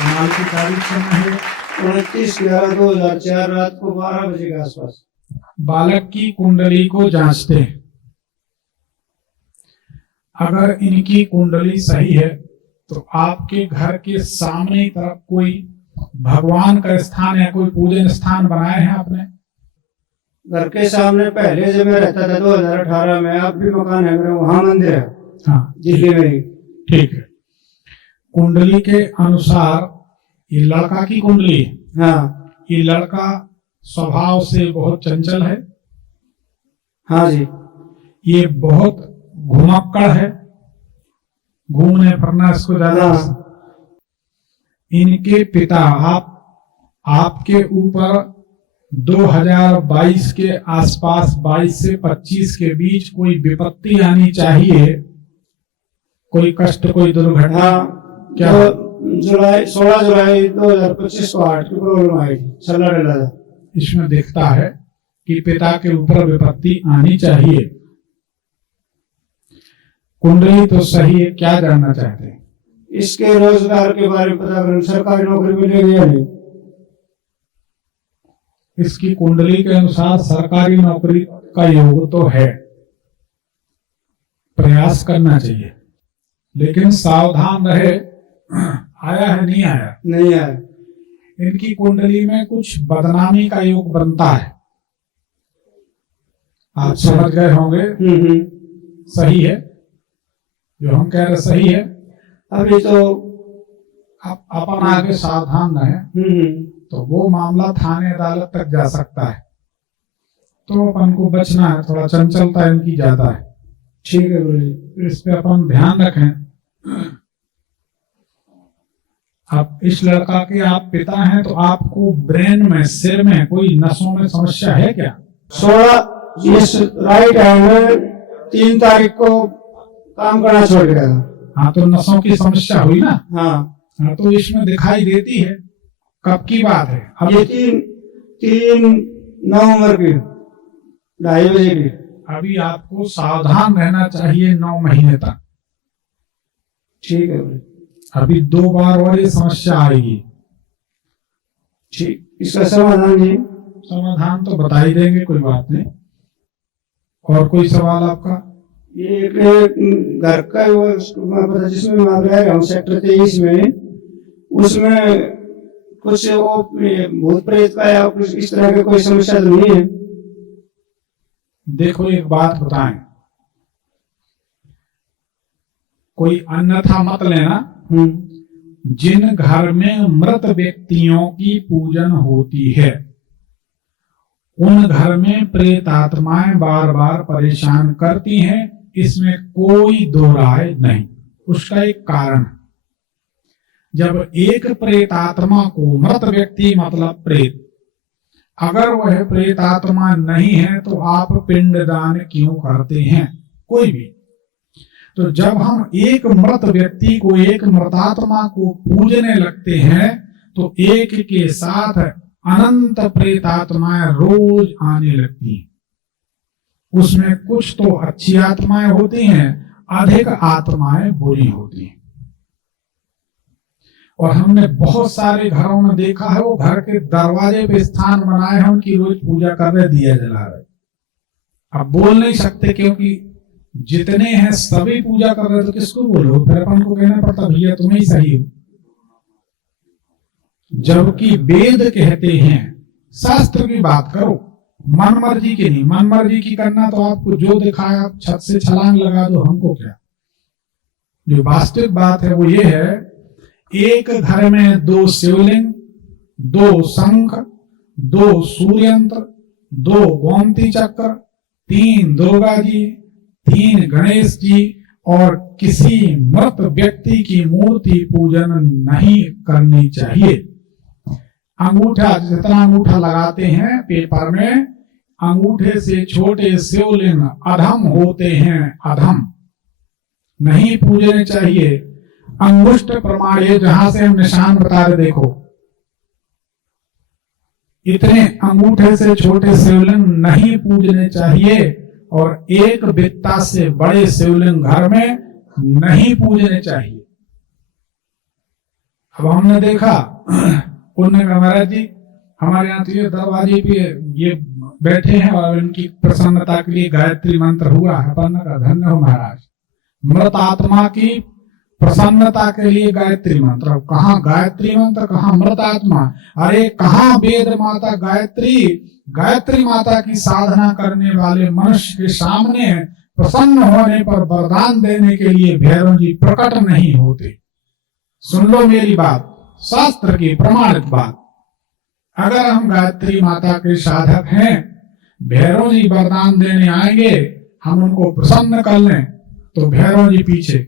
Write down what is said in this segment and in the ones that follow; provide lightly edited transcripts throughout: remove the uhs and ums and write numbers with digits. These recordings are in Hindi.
कमाल की तारीख समय है 29/11/2004 रात को 12 बजे के आसपास। बालक की कुंडली को जांचते हैं। अगर इनकी कुंडली सही है तो आपके घर के सामने की तरफ कोई भगवान का स्थान या कोई पूजन स्थान बनाए हैं आपने? घर के सामने पहले जब मैं रहता था 2018 में, अब भी मकान है मेरा, वहाँ मंदिर है। हाँ, दिल्ली में ही। ठीक है। कुंडली के अनुसार ये लड़का की कुंडली है। हाँ। ये लड़का स्वभाव से बहुत चंचल है। हाँ जी। ये बहुत घुमक्कड़ है, घूमने फिरना इसको ज्यादा। इनके पिता आपके ऊपर 2022 के आसपास 22 से 25 के बीच कोई विपत्ति आनी चाहिए, कोई कष्ट, कोई दुर्घटना। क्या 16 जुलाई 2025 को हार्ट की प्रॉब्लम आई, चला डला था। इसमें दिखता है कि पिता के ऊपर विपत्ति आनी चाहिए। कुंडली तो सही है, क्या जानना चाहते हैं? इसके रोजगार के बारे में पता करें, सरकारी नौकरी मिलेगी या नहीं। इसकी कुंडली के अनुसार सरकारी नौकरी का योग तो है, प्रयास करना चाहिए, लेकिन सावधान रहे। आया है नहीं आया? नहीं आया। इनकी कुंडली में कुछ बदनामी का योग बनता है, आप समझ गए होंगे। सही है जो हम कह रहे, सही है। अभी तो आप अपन आगे सावधान रहे तो वो मामला थाने अदालत तक जा सकता है, तो अपन को बचना है। थोड़ा चंचलता इनकी ज्यादा है। ठीक है गुरुजी, इस पे अपन ध्यान रखें। अब इस लड़का के आप पिता हैं तो आपको ब्रेन में, सिर में, कोई नसों में समस्या है क्या? 16 इस राइट हैंड में 3 तारीख को काम करना छोड़ गया। हाँ, तो नसों की समस्या हुई ना। हाँ, तो इसमें दिखाई देती है। कब की बात है? अब ये 3 नवंबर की 2:30 बजे की। अभी आपको सावधान रहना चाहिए 9 महीने तक। ठीक है। अभी 2 बार और ये समस्या आएगी। ठीक, इसका समाधान जी? समाधान तो बता ही देंगे, कोई बात नहीं। और कोई सवाल आपका? ये एक घर का वो जिसमें मैं रह रहा हूँ सेक्टर 23 में, उसमें कुछ वो भूत प्रेत का या कुछ इस तरह की कोई समस्या तो नहीं है? देखो एक बात बताएं, कोई अन्यथा मत लेना। जिन घर में मृत व्यक्तियों की पूजन होती है उन घर में प्रेत आत्माएं बार बार परेशान करती हैं, इसमें कोई दो राय नहीं। उसका एक कारण, जब एक प्रेत आत्मा को, मृत व्यक्ति मतलब प्रेत, अगर वह प्रेत आत्मा नहीं है तो आप पिंडदान क्यों करते हैं? कोई भी। तो जब हम एक मृत व्यक्ति को, एक मृतात्मा को पूजने लगते हैं तो एक के साथ अनंत प्रेत आत्माएं रोज आने लगती हैं। उसमें कुछ तो अच्छी आत्माएं होती हैं, अधिक आत्माएं बुरी होती हैं। और हमने बहुत सारे घरों में देखा है, वो घर के दरवाजे पे स्थान बनाए हैं, उनकी रोज पूजा कर रहे, दिया जला रहे। अब बोल नहीं सकते क्योंकि जितने हैं सभी पूजा कर रहे, तो किसको बोलो? फिर अपन को कहना पड़ता भैया तुम्हें ही सही हो। जबकि वेद कहते हैं, शास्त्र की बात करो, मन मर्जी की नहीं। मन मर्जी की करना तो आपको जो दिखाया आप छत से छलांग लगा दो, हमको क्या। जो वास्तविक बात है वो ये है, एक घर में 2 शिवलिंग, 2 शंख, 2 सूर्ययंत्र, 2 गोमती चक्र, 3 दुर्गा जी, 3 गणेश जी और किसी मृत व्यक्ति की मूर्ति पूजन नहीं करनी चाहिए। अंगूठा, जितना अंगूठा लगाते हैं पेपर में, अंगूठे से छोटे शिवलिंग अधम होते हैं, अधम नहीं पूजने चाहिए। अंगुष्ठ प्रमाण, जहां से हम निशान बता रहे, देखो इतने अंगूठे से छोटे शिवलिंग नहीं पूजने चाहिए और एक बित्ता से बड़े शिवलिंग घर में नहीं पूजने चाहिए। अब हमने देखा, उन्होंने कहा महाराज जी हमारे यहाँ तो ये दरवाजे पे ये बैठे हैं और इनकी प्रसन्नता के लिए गायत्री मंत्र हुआ है। अपन का धन्य हो महाराज, मृत आत्मा की प्रसन्नता के लिए गायत्री मंत्र। कहाँ गायत्री मंत्र, कहाँ मृत आत्मा, अरे कहाँ वेद माता गायत्री। गायत्री माता की साधना करने वाले मनुष्य के सामने प्रसन्न होने पर वरदान देने के लिए भैरव जी प्रकट नहीं होते। सुन लो मेरी बात, शास्त्र की प्रमाणित बात। अगर हम गायत्री माता के साधक हैं, भैरव जी वरदान देने आएंगे, हम उनको प्रसन्न कर लें तो भैरव जी पीछे।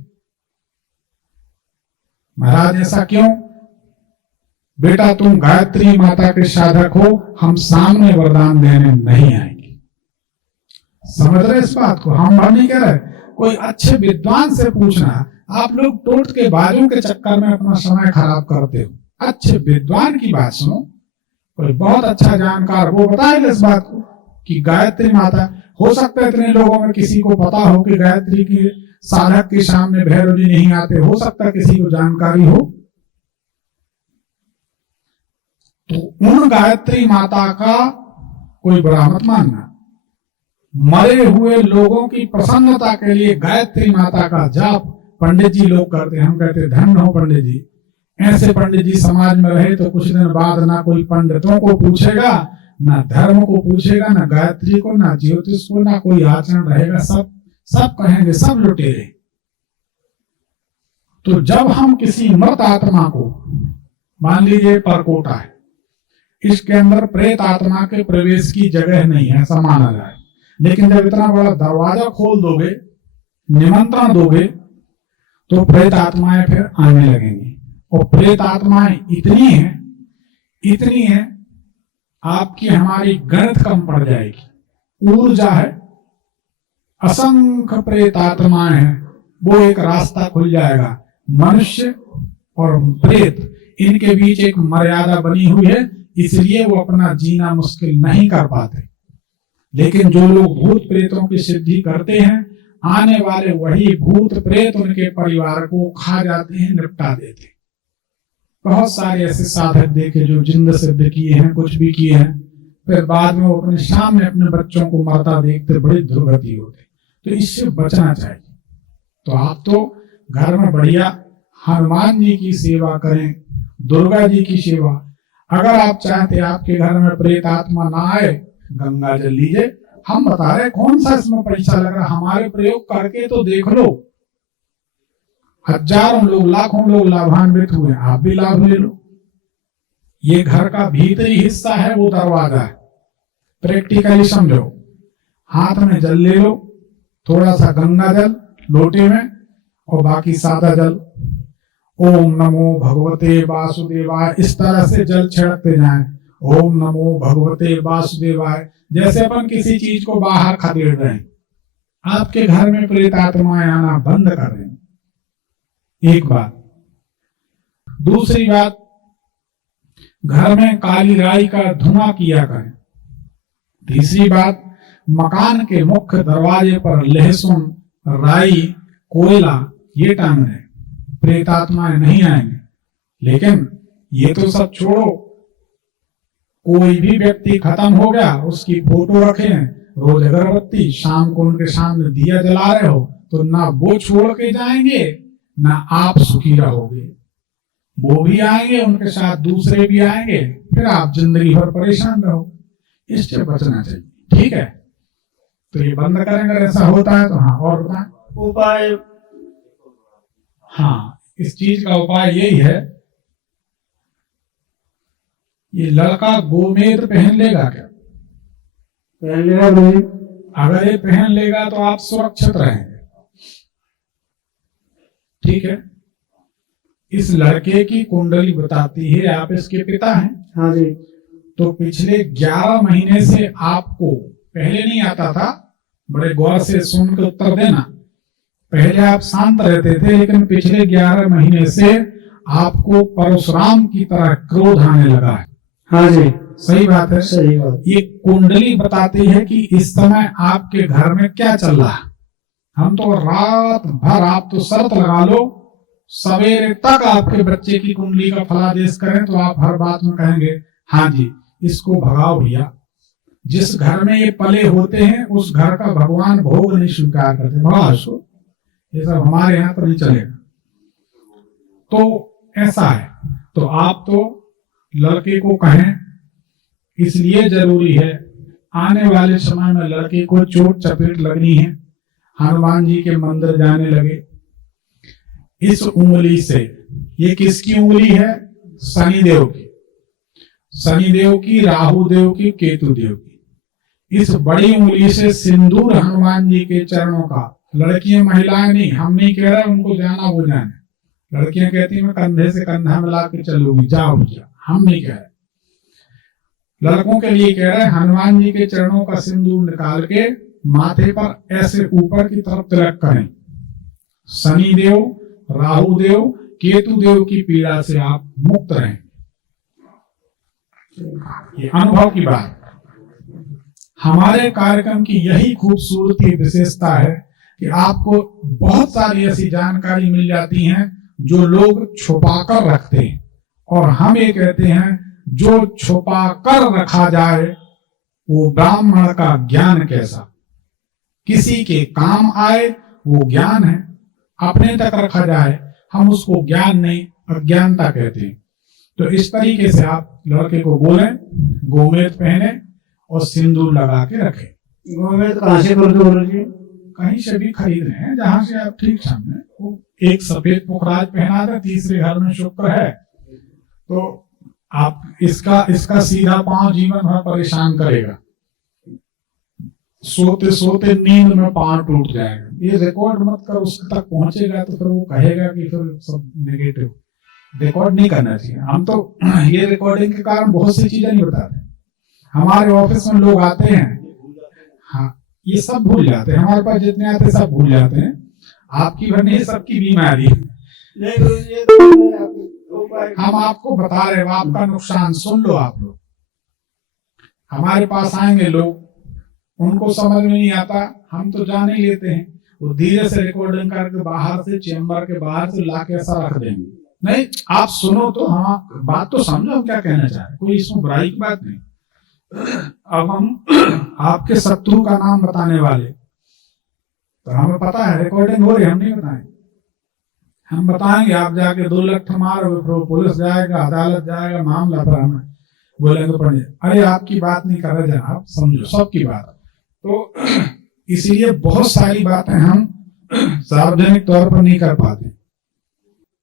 महाराज ऐसा क्यों? बेटा तुम गायत्री माता के साधक हो, हम सामने वरदान देने नहीं आएंगे। समझ रहे इस बात को? हम नहीं कह रहे, कोई अच्छे विद्वान से पूछना। आप लोग टोट के बाजों के चक्कर में अपना समय खराब करते हो। अच्छे विद्वान की बात सुनो, कोई बहुत अच्छा जानकार वो बताएगा इस बात को कि गायत्री माता, हो सकता है इतने लोगों में किसी को पता हो कि गायत्री के साधक के सामने भैरव जी नहीं आते, हो सकता है किसी को जानकारी हो। तो उन गायत्री माता का कोई बुरा मत मानना। मरे हुए लोगों की प्रसन्नता के लिए गायत्री माता का जाप पंडित जी लोग करते हैं। हम कहते धन्य हो पंडित जी। ऐसे पंडित जी समाज में रहे तो कुछ दिन बाद ना कोई पंडितों को पूछेगा, ना धर्म को पूछेगा, ना गायत्री को, ना ज्योतिष को, ना कोई आचरण रहेगा। सब कहेंगे सब लुटेरे। तो जब हम किसी मृत आत्मा को, मान लीजिए परकोटा है, इसके अंदर प्रेत आत्मा के प्रवेश की जगह नहीं है ऐसा माना जाए, लेकिन जब इतना बड़ा दरवाजा खोल दोगे, निमंत्रण दोगे, तो प्रेत आत्माएं फिर आने लगेंगी। और प्रेत आत्माएं इतनी है आपकी हमारी गणित कम पड़ जाएगी। ऊर्जा है, असंख्य प्रेत आत्माएं हैं, वो एक रास्ता खुल जाएगा। मनुष्य और प्रेत इनके बीच एक मर्यादा बनी हुई है, इसलिए वो अपना जीना मुश्किल नहीं कर पाते। लेकिन जो लोग भूत प्रेतों की सिद्धि करते हैं, आने वाले वही भूत प्रेत उनके परिवार को खा जाते हैं, निपटा देते हैं। बहुत सारे ऐसे साधक देखे जो जिंद सिद्ध किए हैं, कुछ भी किए हैं, फिर बाद में वो अपने सामने अपने बच्चों को मरता देखते बड़ी दुर्गति होती। तो इससे बचना चाहिए। तो आप तो घर में बढ़िया हनुमान जी की सेवा करें, दुर्गा जी की सेवा। अगर आप चाहते आपके घर में प्रेत आत्मा ना आए, गंगा जल लीजिए। हम बता रहे कौन सा इसमें पैसा लग रहा, हमारे प्रयोग करके तो देख लो। हजारों लोग, लाखों लोग लाभान्वित हुए, आप भी लाभ ले लो। ये घर का भीतरी हिस्सा है, वो दरवाजा है। प्रैक्टिकली समझो, हाथ में जल ले लो, थोड़ा सा गंगा जल लोटे में और बाकी सादा जल। ओम नमो भगवते वासुदेवाय, इस तरह से जल छिड़कते जाएं। ओम नमो भगवते वासुदेवाय, जैसे अपन किसी चीज को बाहर खदेड़ रहे हैं। आपके घर में प्रेत आत्माएं आना बंद कर रहे हैं। एक बात। दूसरी बात, घर में काली राई का धुआं किया करें। तीसरी बात, मकान के मुख्य दरवाजे पर लहसुन, राई, कोयला ये टांग दें, प्रेत आत्माएं नहीं आएंगे। लेकिन ये तो सब छोड़ो, कोई भी व्यक्ति खत्म हो गया, उसकी फोटो रखें, रोज अगरबत्ती, शाम को उनके सामने दिया जला रहे हो, तो ना वो छोड़ के जाएंगे ना आप सुखी रहोगे। वो भी आएंगे, उनके साथ दूसरे भी आएंगे, फिर आप जिंदगी भर परेशान रहो। इससे बचना चाहिए। ठीक है, तो ये बंद करेंगे। ऐसा होता है तो हाँ, और उपाय। हाँ, इस चीज का उपाय यही है, ये लड़का गोमेद पहन लेगा क्या? पहन लेगा नहीं। अगर ये पहन लेगा तो आप सुरक्षित रहेंगे। ठीक है। इस लड़के की कुंडली बताती है आप इसके पिता हैं। हाँ जी। तो पिछले 11 महीने से आपको, पहले नहीं आता था, बड़े गौर से सुन के उत्तर देना, पहले आप शांत रहते थे, लेकिन पिछले 11 महीने से आपको परशुराम की तरह क्रोध आने लगा है। हाँ जी, सही बात है। सही बात। ये कुंडली बताती है कि इस समय आपके घर में क्या चल रहा है। हम तो रात भर, आप तो शर्त लगा लो, सवेरे तक आपके बच्चे की कुंडली का फलादेश करें तो आप हर बात में कहेंगे हाँ जी इसको भगाओ भैया। जिस घर में ये पले होते हैं उस घर का भगवान भोग नहीं स्वीकार करते, भगाओ इसको, ये सब हमारे यहाँ तो नहीं चलेगा। तो ऐसा है, तो आप तो लड़के को कहें, इसलिए जरूरी है आने वाले समय में लड़के को चोट चपेट लगनी है, हनुमान जी के मंदिर जाने लगे। इस उंगली से, ये किसकी उंगली है? शनिदेव की, शनिदेव की, राहु देव की, केतु देव की। इस बड़ी उंगली से सिंदूर हनुमान जी के चरणों का, लड़कियां महिलाएं नहीं, हम नहीं कह रहे उनको जाना वो जाने, लड़कियां कहती मैं कंधे से कंधा मिला के चलूंगी, जाओ भैया, हम नहीं कह रहे। लड़कों के लिए कह रहे हैं हनुमान जी के चरणों का सिंदूर निकाल के माथे पर ऐसे ऊपर की तरफ तिलक करें। शनिदेव, राहु देव, केतु देव की पीड़ा से आप मुक्त रहें। ये अनुभव की बात। हमारे कार्यक्रम की यही खूबसूरती विशेषता है कि आपको बहुत सारी ऐसी जानकारी मिल जाती हैं जो लोग छुपा कर रखते हैं, और हम ये कहते हैं जो छुपा कर रखा जाए वो ब्राह्मण का ज्ञान कैसा, किसी के काम आए वो ज्ञान है, अपने तक रखा जाए हम उसको ज्ञान नहीं अज्ञानता कहते हैं। तो इस तरीके से आप लड़के को बोलें गोमेद पहने और सिंदूर लगा के रखें। गोमेद कहाँ से गुरु जी? कहीं से भी खरीद रहे हैं जहां से आप ठीक समझे। वो एक सफेद पुखराज पहना था, तीसरे घर में शुक्र है, तो आप इसका सीधा पांव जीवन भर परेशान करेगा, सोते सोते नींद में पांव टूट जाएगा। ये रिकॉर्ड मत कर, उसके तक पहुंचेगा तो फिर वो कहेगा कि फिर सब नेगेटिव। रिकॉर्ड नहीं करना चाहिए। हम तो ये रिकॉर्डिंग के कारण बहुत सी चीजें नहीं बताते। हमारे ऑफिस में लोग आते हैं, हाँ ये सब भूल जाते हैं, हमारे पास जितने आते हैं सब भूल जाते हैं। आपकी भर नहीं, सबकी बीमारी है। हम आपको बता रहे हैं, आपका नुकसान सुन लो आप लोग। हमारे पास आएंगे लोग, उनको समझ में नहीं आता, हम तो जान ही लेते हैं, वो धीरे से रिकॉर्डिंग करके बाहर से, चेंबर के बाहर से लाके ऐसा रख देंगे। नहीं आप सुनो तो, हम बात तो समझो हम क्या कहना चाह रहे, कोई इसमें बुराई की बात नहीं। अब हम आपके शत्रु का नाम बताने वाले, तो हमें पता है रिकॉर्डिंग हो रही, हम नहीं बताएंगे। हम बताएंगे, आप जाके 2 लाख मारोगे, फिर पुलिस जाएगा, अदालत जाएगा, मामला पर हमें बोलेंगे पढ़िए, अरे आपकी बात नहीं कर रहे जनाब, समझो सबकी बात। तो इसीलिए बहुत सारी बातें हम सार्वजनिक तौर पर नहीं कर पाते,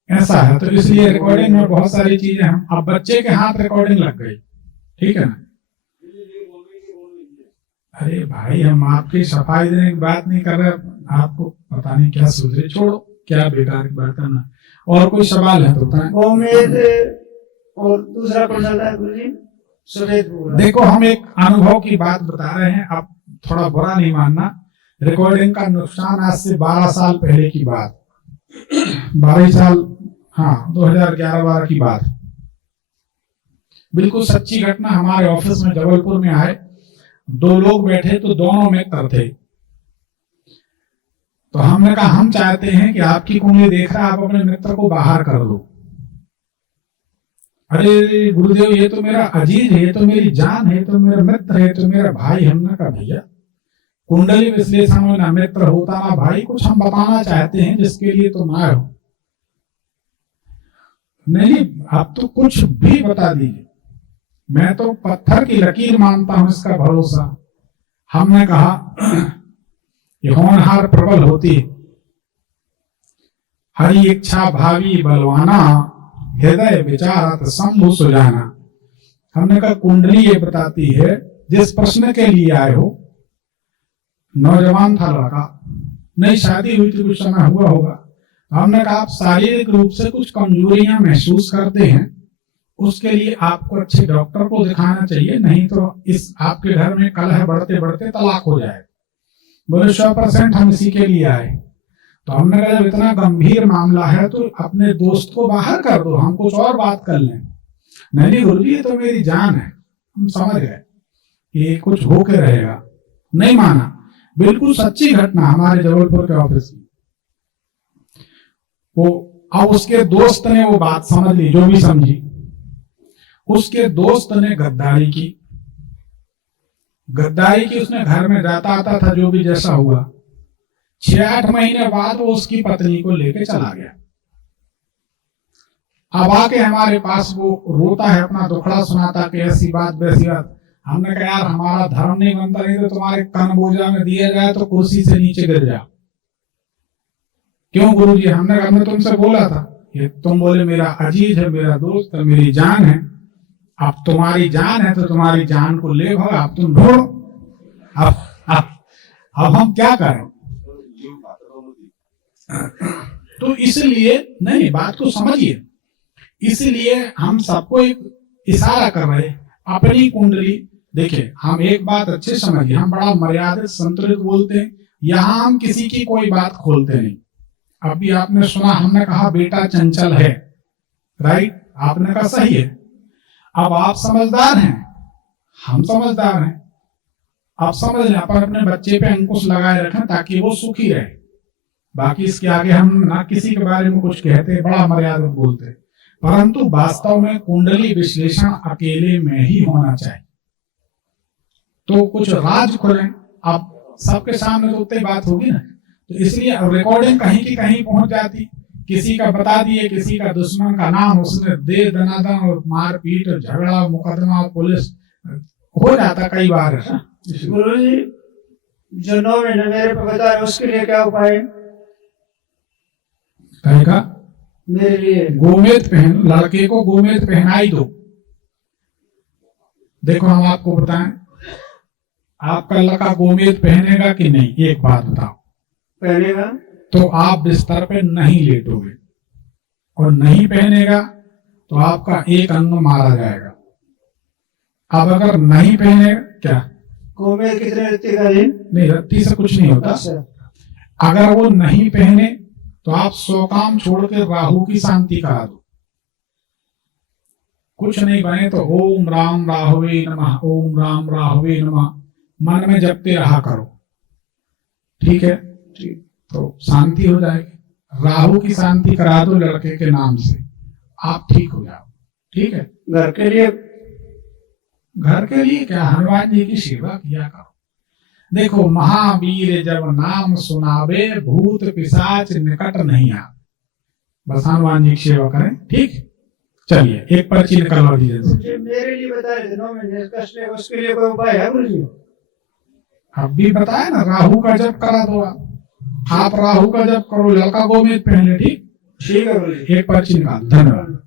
ऐसा है। तो इसलिए रिकॉर्डिंग में बहुत सारी चीजें हम, अब बच्चे के हाथ रिकॉर्डिंग लग गई, ठीक है ना। अरे भाई हम आपकी सफाई देने की बात नहीं कर रहे, आपको पता नहीं क्या सोच रहे, छोड़ो, क्या बेकार की बात करना। और कोई सवाल है तो बताएं। और दूसरा प्रश्न है गुरु जी, सफेद। देखो हम एक अनुभव की बात बता रहे हैं, आप थोड़ा बुरा नहीं मानना। रिकॉर्डिंग का नुकसान आज से 12 साल पहले की बात, 12 साल, हाँ 2011-12 की बात, बिल्कुल सच्ची घटना। हमारे ऑफिस में जबलपुर में आए, 2 लोग बैठे, तो दोनों मित्र थे। तो हमने कहा हम चाहते हैं कि आपकी कुंडली देख रहा, आप अपने मित्र को बाहर कर दो। अरे गुरुदेव ये तो मेरा अजीज है, ये तो मेरी जान है, ये तो मेरा मित्र है, ये तो मेरा भाई। हमने कहा भैया कुंडली विश्लेषण में ना मित्र होता ना भाई, कुछ हम बताना चाहते हैं जिसके लिए तुम आए हो। नहीं आप तो कुछ भी बता दीजिए, मैं तो पत्थर की लकीर मानता हूं इसका भरोसा। हमने कहा ये होनहार प्रबल होती है, हरि इच्छा भावी बलवाना, हृदय विचारत शंभु सुजाना। हमने कहा कुंडली ये बताती है, जिस प्रश्न के लिए आए हो, नौजवान था लड़का, नई शादी हुई थी, कुछ समय हुआ होगा। हमने कहा आप शारीरिक रूप से कुछ कमजोरियां महसूस करते हैं, उसके लिए आपको अच्छे डॉक्टर को दिखाना चाहिए, नहीं तो इस आपके घर में कलह बढ़ते बढ़ते तलाक हो जाएगा। बोले 100% हम इसी के लिए आए। तो हमने कहा जब इतना गंभीर मामला है तो अपने दोस्त को बाहर कर दो, हम कुछ और बात कर लें। नहीं गुरुजी ये तो मेरी जान है। हम समझ गए ये कुछ होके रहेगा, नहीं माना। बिल्कुल सच्ची घटना हमारे जबलपुर के ऑफिस में। वो अब उसके दोस्त ने वो बात समझ ली, जो भी समझी। उसके दोस्त ने गद्दारी की, उसने घर में जाता आता था, जो भी जैसा हुआ। 6-8 महीने बाद वो उसकी पत्नी को लेके चला गया। अब आके हमारे पास वो रोता है, अपना दुखड़ा सुनाता कि ऐसी बात वैसी बात। हमने कहा यार हमारा धर्म नहीं बनता, नहीं तो तुम्हारे कान बोझा में दिया जाए तो कुर्सी से नीचे गिर जाओ। क्यों गुरुजी? हमने तुमसे बोला था, ये तुम बोले मेरा अजीज है, मेरा दोस्त है, मेरी जान है। अब तुम्हारी जान है तो तुम्हारी जान को ले भाग, अब तुम ढूंढो। अब हम क्या करें? तो इसलिए नहीं, बात को समझिए। इसलिए हम सबको एक इशारा कर रहे, अपनी कुंडली देखिए। हम एक बात अच्छे समझिए, हम बड़ा मर्यादित संतुलित बोलते हैं, यहां हम किसी की कोई बात खोलते नहीं। अभी आपने सुना, हमने कहा बेटा चंचल है, राइट? आपने कहा सही है। अब आप समझदार हैं, हम समझदार हैं। आप समझ लें, अपन अपने बच्चे पे अंकुश लगाए रखें ताकि वो सुखी रहे। बाकी इसके आगे हम ना किसी के बारे में कुछ कहते, बड़ा मर्यादित बोलते। परंतु वास्तव में कुंडली विश्लेषण अकेले में ही होना चाहिए। तो कुछ राज खुले, अब सबके सामने तो उतनी बात होगी ना, तो इसलिए रिकॉर्डिंग कहीं की कहीं पहुंच जाती। किसी का बता दिए, किसी का दुश्मन का नाम उसने दे दनादन और मारपीट, झगड़ा, मुकदमा, पुलिस हो जाता कई बार। गुरु जी, जो 9 महीने मेरे पे बता रहे उसके लिए क्या उपाय है? कहेगा मेरे लिए गोमेद पहन, लड़के को गोमेद पहनाई दो। देखो हम आपको बताएं, आपका लड़का गोमेद पहनेगा कि नहीं? एक बात बताओ। पहनेगा तो आप बिस्तर पे नहीं लेटोगे, और नहीं पहनेगा तो आपका एक अंग मारा जाएगा। अब अगर नहीं पहनेगा, क्या गोमेद कितने रत्ती का दिन? नहीं, रत्ती से कुछ नहीं होता। अगर वो नहीं पहने तो आप 100 काम छोड़ के राहु की शांति करा दो। कुछ नहीं बने तो ओम राम राहवे नमः, ओम राम राहवे नमः मन में जपते रहा करो, ठीक है? ठीक, तो शांति हो जाएगी। राहु की शांति करा दो लड़के के नाम से, आप ठीक हो जाओ, ठीक है? घर के लिए क्या, हनुमान जी की सेवा किया करो। देखो, महावीर जब नाम सुनावे, भूत पिशाच निकट नहीं आ। बस हनुमान जी की सेवा करें, ठीक? चलिए एक पर्ची निकलवा दीजिए। मेरे लिए बता रहे थे 9 महीने कष्ट है, उसके लिए कोई उपाय है गुरु जी? अब भी बताया ना, राहु का जप करा दो। आप राहु का जप करो, लड़का गोमेद पहन ले, ठीक? ठीक है गुरु जी। एक पर्ची निकाल। धन्यवाद।